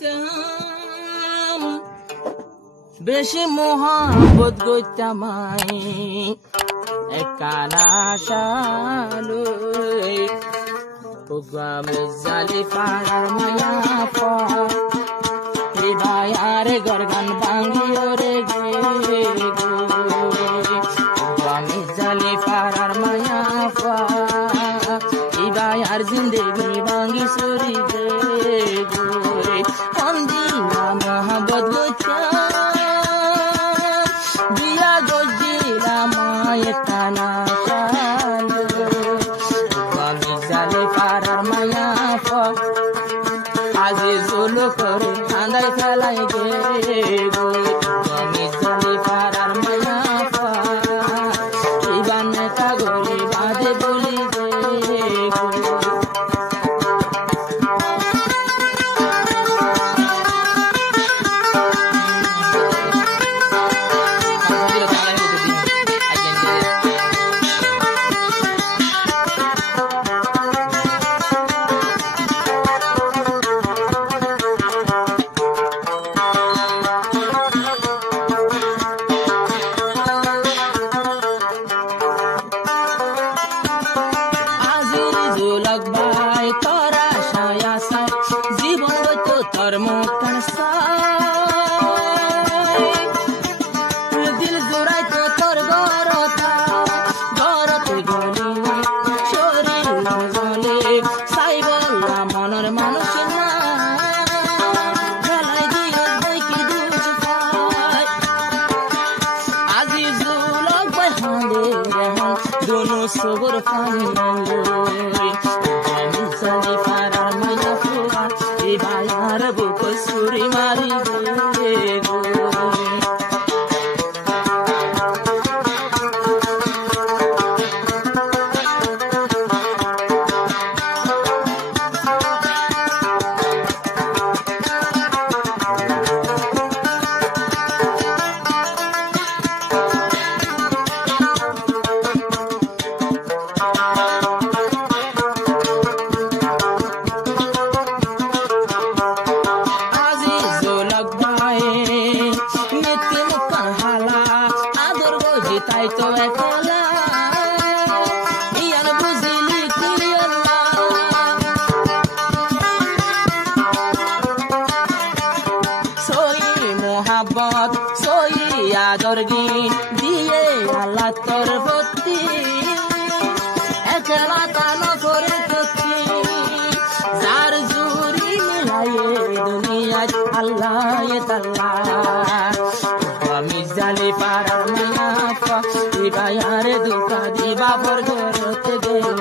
গইতাম বেশি মোহাম্মত গইতামাই একানা শালু আমি জালি পাড়ার মায়া পায়ারে গরগান ভাঙ্গিও রে গে আমি জালি পাড়ার মায়া পায়ার জিন্দেগি ভাঙ্গি সরি গে অন্দিনা মহাবত গইতাম বিয়া গজিলা মায়ে টানা আমি জালি পাড়ার মায়া আজি জুলু করে আন্দাই ফেলাই গে আমি জালি পাড়ার মায়া গানে কাগরে বাঁধে বলি গে সবর পানি আমি জালি পাড়ার মায়া ফুয়া এই বায়ার বুক সুরি মারি তাই তো একলা ইয়ান বুঝিলি কি সই মোহাব্বত সই আদর দিয়ে আল্লাহ তোর প্রতি একলা তান করে প্রতি যার জুরি মিলাইয়ে দুনিয়া আল্লাহ আমি জালি পাড়ার মায়া বায়ারে দুকা দিবা পর ঘরতে গেল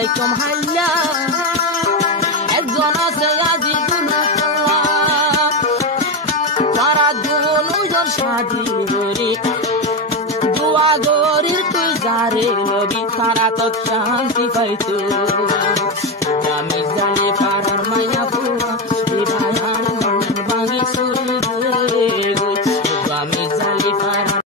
আলাইকুম হাল্লা একজন আছে আজি তারা দুজন সাজি হরি দুয়া গরির তুই যারে নবী তারা তো শান্তি পাইতো